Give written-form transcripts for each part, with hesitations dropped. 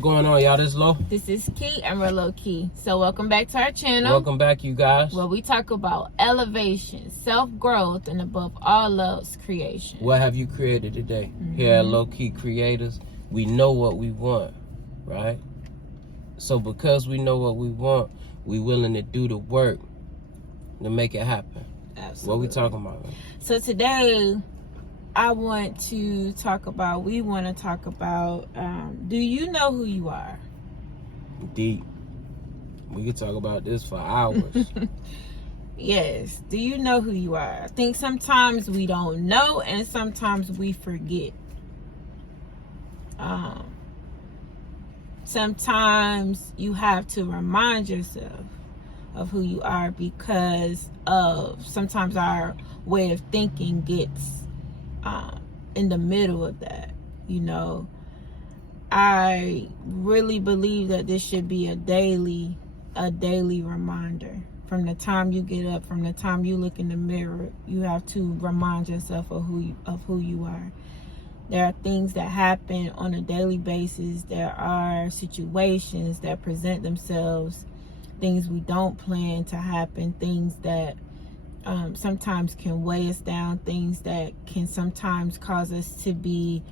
Going on, y'all? This is Low. This is Key, and we're Low Key. So welcome back to our channel. Welcome back, you guys. Where we talk about elevation, self-growth, and above all else, creation. What have you created today? Here at Low Key Creators, we know what we want, right? So because we know what we want, we willing to do the work to make it happen. Absolutely. What we talking about? Man? So today, we want to talk about, do you know who you are? Deep. We could talk about this for hours. Yes. Do you know who you are? I think sometimes we don't know and sometimes we forget. Sometimes you have to remind yourself of who you are because of sometimes our way of thinking gets in the middle of that. You know, I really believe that this should be a daily reminder. From the time you get up, from the time you look in the mirror, you have to remind yourself of who you are. There are things that happen on a daily basis. There are situations that present themselves, things we don't plan to happen, things that sometimes can weigh us down, things that can sometimes cause us to be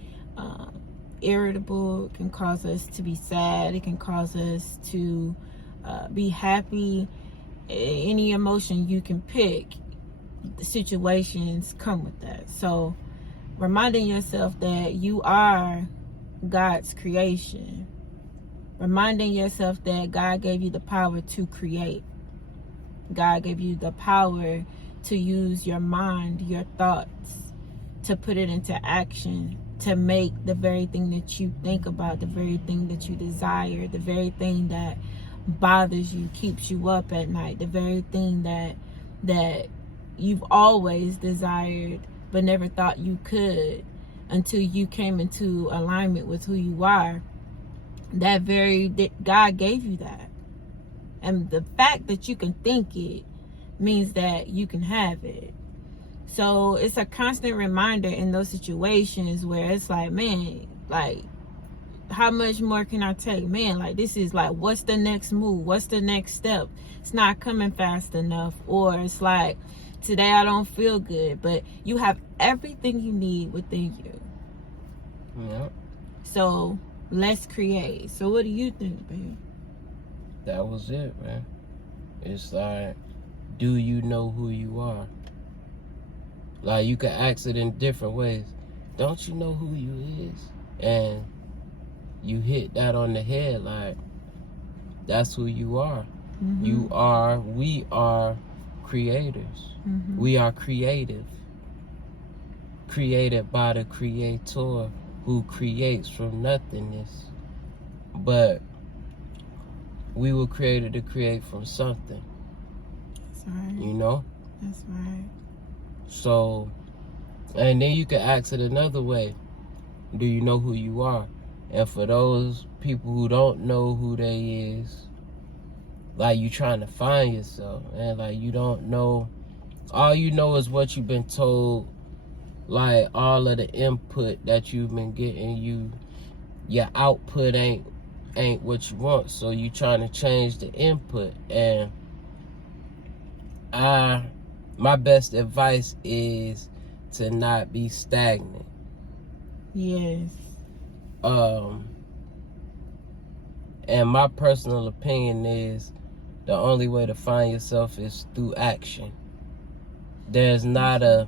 irritable. It can cause us to be sad. It can cause us to be happy. Any emotion you can pick, the situations come with that. So reminding yourself that you are God's creation. Reminding yourself that God gave you the power to create. God gave you the power to use your mind, your thoughts, to put it into action, to make the very thing that you think about, the very thing that you desire, the very thing that bothers you, keeps you up at night, the very thing that you've always desired but never thought you could until you came into alignment with who you are. God gave you that. And the fact that you can think it means that you can have it. So it's a constant reminder in those situations where it's like, man, like, how much more can I take? Man, like, this is like, what's the next move? What's the next step? It's not coming fast enough. Or it's like, today I don't feel good. But you have everything you need within you. Yep. So let's create. So what do you think, babe? That was it, man. It's like, do you know who you are? Like, you can ask it in different ways. Don't you know who you is? And you hit that on the head. Like, that's who you are. Mm-hmm. We are creators. Mm-hmm. We are creative. Created by the Creator who creates from nothingness. But we were created to create from something. That's right. You know? That's right. So, and then you can ask it another way. Do you know who you are? And for those people who don't know who they is, like, you trying to find yourself, and like, you don't know, all you know is what you've been told. Like, all of the input that you've been getting, your output ain't what you want. So you trying to change the input. And my best advice is to not be stagnant. Yes. And my personal opinion is the only way to find yourself is through action. There's not a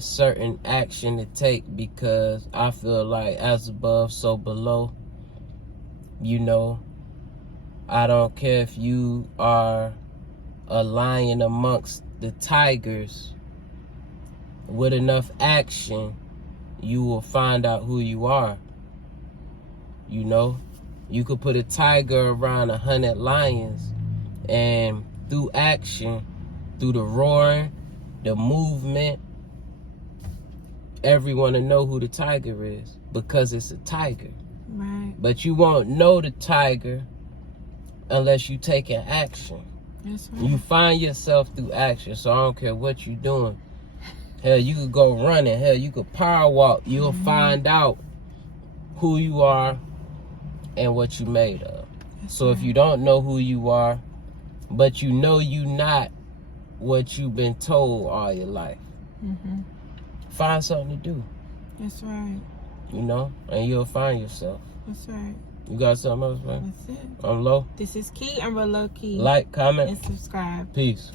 certain action to take, because I feel like as above, so below. You know, I don't care if you are a lion amongst the tigers. With enough action, you will find out who you are. You know, you could put a tiger around 100 lions, and through action, through the roaring, the movement, everyone will know who the tiger is, because it's a tiger. Right. But you won't know the tiger unless you take an action. That's right. You find yourself through action. So I don't care what you're doing. Hell, you could go running. Hell, you could power walk. You'll find out who you are and what you made of. So if you don't know who you are, but you know you not what you've been told all your life, find something to do. That's right. You know, and you'll find yourself. That's right. You got something else, man? That's it. I'm Low. This is Key. I'm real low key. Like, comment, and subscribe. peace.